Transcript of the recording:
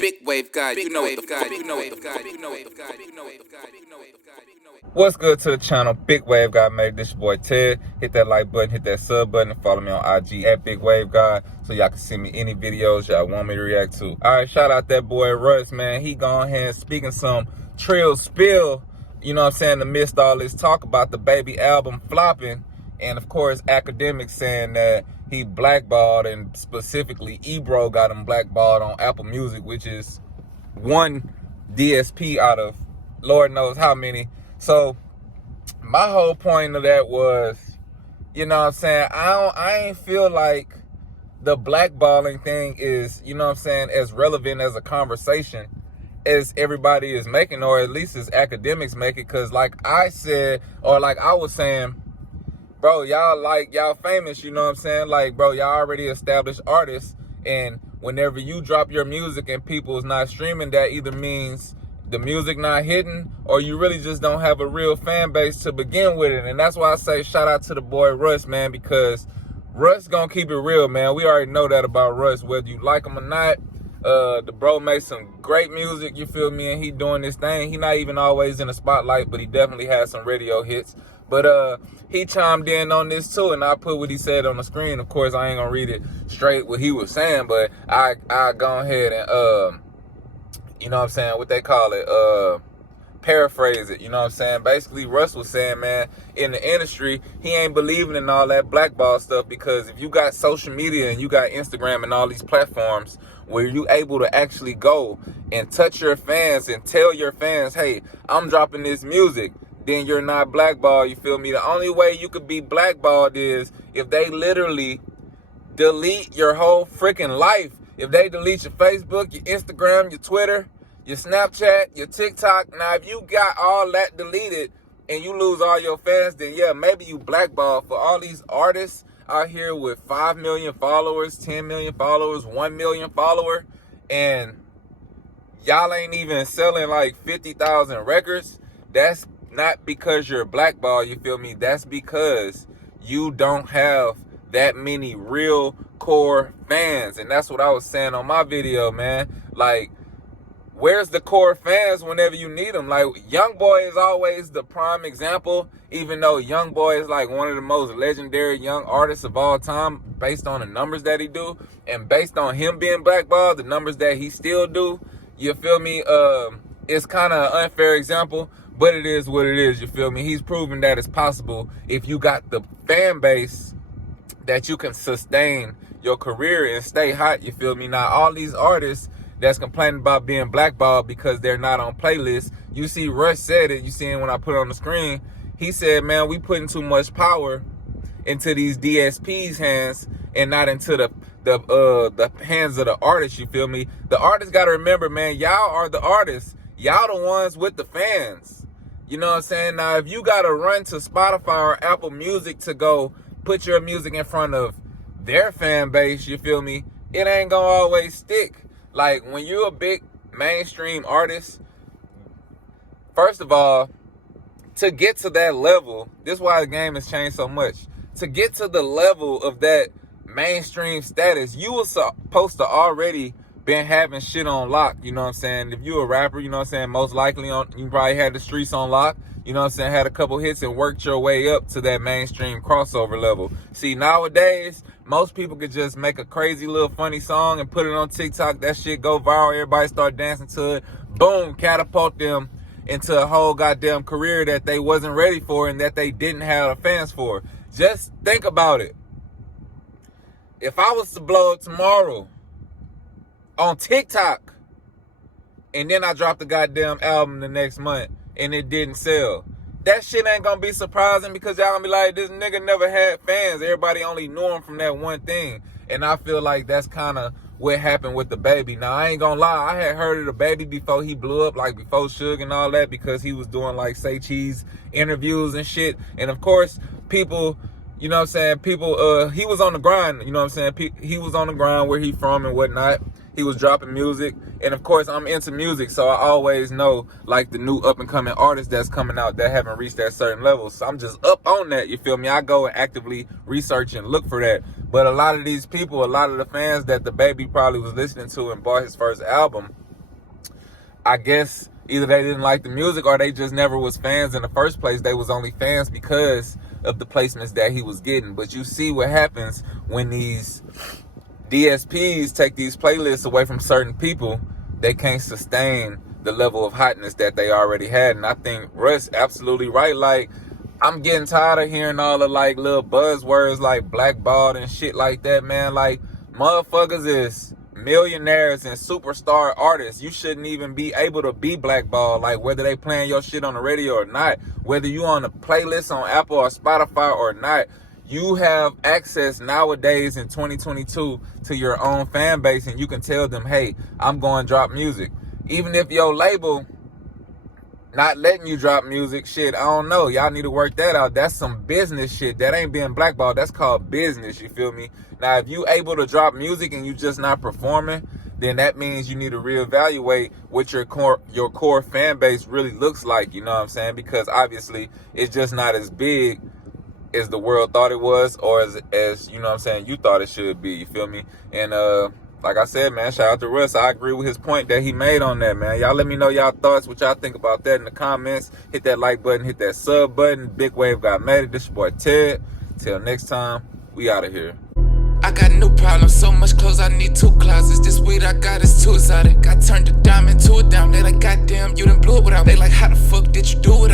big wave guy. You know what the fuck. You know what the fuck. You know what the fuck. You know what the fuck. You know what the fuck. What's good to the channel? Big Wave Guy made this your boy Ted. Hit that like button, hit that sub button, and follow me on IG at Big Wave Guy so y'all can send me any videos y'all want me to react to. Alright, shout out that boy Russ, man. He gone ahead and speaking some trill spill, you know what I'm saying, amidst all this talk about the baby album flopping. And of course, academics saying that he blackballed, and specifically Ebro got him blackballed on Apple Music, which is one DSP out of Lord knows how many. So my whole point of that was, you know what I'm saying, I ain't feel like the blackballing thing is, you know what I'm saying, as relevant as a conversation as everybody is making, or at least as academics make it. Because like I said, or like I was saying, bro, y'all famous, you know what I'm saying? Like, bro, y'all already established artists, and whenever you drop your music and people is not streaming, that either means the music not hitting, or you really just don't have a real fan base to begin with it. And that's why I say shout out to the boy Russ, man, because Russ gonna keep it real, man. We already know that about Russ, whether you like him or not. The bro made some great music, you feel me, and he doing this thing. He not even always in the spotlight, but he definitely has some radio hits. But he chimed in on this too, and I put what he said on the screen. Of course, I ain't gonna read it straight what he was saying, but I go ahead and you know what I'm saying, what they call it, paraphrase it, you know what I'm saying? Basically, Russ was saying, man, in the industry, he ain't believing in all that blackball stuff, because if you got social media and you got Instagram and all these platforms where you able to actually go and touch your fans and tell your fans, hey, I'm dropping this music, then you're not blackballed, you feel me? The only way you could be blackballed is if they literally delete your whole freaking life. If they delete your Facebook, your Instagram, your Twitter, your Snapchat, your TikTok. Now, if you got all that deleted and you lose all your fans, then yeah, maybe you blackball. For all these artists out here with 5 million followers, 10 million followers, 1 million followers, and y'all ain't even selling like 50,000 records, that's not because you're blackball, you feel me? That's because you don't have that many real core fans. And that's what I was saying on my video, man. Like, where's the core fans whenever you need them? Like, Youngboy is always the prime example, even though Youngboy is like one of the most legendary young artists of all time based on the numbers that he do, and based on him being blackballed, the numbers that he still do, you feel me? It's kind of an unfair example, but it is what it is, you feel me? He's proven that it's possible if you got the fan base that you can sustain your career and stay hot, you feel me? Now, all these artists that's complaining about being blackballed because they're not on playlists, you see Russ said it, you see him when I put it on the screen, he said, man, we putting too much power into these DSPs' hands and not into the hands of the artists, you feel me? The artists got to remember, man, y'all are the artists. Y'all the ones with the fans. You know what I'm saying? Now, if you got to run to Spotify or Apple Music to go put your music in front of their fan base, you feel me, it ain't gonna always stick. Like, when you're a big mainstream artist, first of all, to get to that level, this is why the game has changed so much. To get to the level of that mainstream status, you were supposed to already been having shit on lock, you know what I'm saying? If you're a rapper, you know what I'm saying, most likely you probably had the streets on lock, you know what I'm saying, had a couple hits and worked your way up to that mainstream crossover level. See, nowadays, most people could just make a crazy little funny song and put it on TikTok, that shit go viral, everybody start dancing to it, boom, catapult them into a whole goddamn career that they wasn't ready for and that they didn't have fans for. Just think about it. If I was to blow up tomorrow on TikTok, and then I dropped the goddamn album the next month, and it didn't sell, that shit ain't gonna be surprising, because y'all gonna be like, this nigga never had fans. Everybody only knew him from that one thing. And I feel like that's kind of what happened with the baby. Now, I ain't gonna lie, I had heard of the baby before he blew up, like before Suge and all that, because he was doing like Say Cheese interviews and shit. And of course, people, you know what I'm saying, people, he was on the grind, you know what I'm saying, he was on the grind where he from and whatnot. He was dropping music, and of course I'm into music, so I always know like the new up and coming artists that's coming out that haven't reached that certain level. So I'm just up on that, you feel me? I go and actively research and look for that. But a lot of these people, a lot of the fans that the baby probably was listening to and bought his first album, I guess either they didn't like the music or they just never was fans in the first place. They was only fans because of the placements that he was getting. But you see what happens when these DSPs take these playlists away from certain people. They can't sustain the level of hotness that they already had. And I think Russ absolutely right. Like, I'm getting tired of hearing all the like little buzzwords like blackballed and shit like that, man. Like, motherfuckers is millionaires and superstar artists. You shouldn't even be able to be blackballed, like whether they playing your shit on the radio or not, whether you on a playlist on Apple or Spotify or not. You have access nowadays in 2022 to your own fan base, and you can tell them, hey, I'm going to drop music. Even if your label not letting you drop music, shit, I don't know. Y'all need to work that out. That's some business shit. That ain't being blackballed. That's called business, you feel me? Now, if you able to drop music and you just not performing, then that means you need to reevaluate what your core fan base really looks like, you know what I'm saying? Because obviously it's just not as big as the world thought it was, or as you know what I'm saying, you thought it should be, you feel me? And like I said, man, shout out to Russ. I agree with his point that he made on that, man. Y'all let me know y'all thoughts, what y'all think about that in the comments. Hit that like button, hit that sub button. Big Wave got made it. This your boy Ted. Till next time, we out of here. I got no problem, so much clothes I need 2 closets. This weed I got is too exotic. I turned a diamond to a dime. They like, goddamn, you done blew it without. They like, how the fuck did you do it?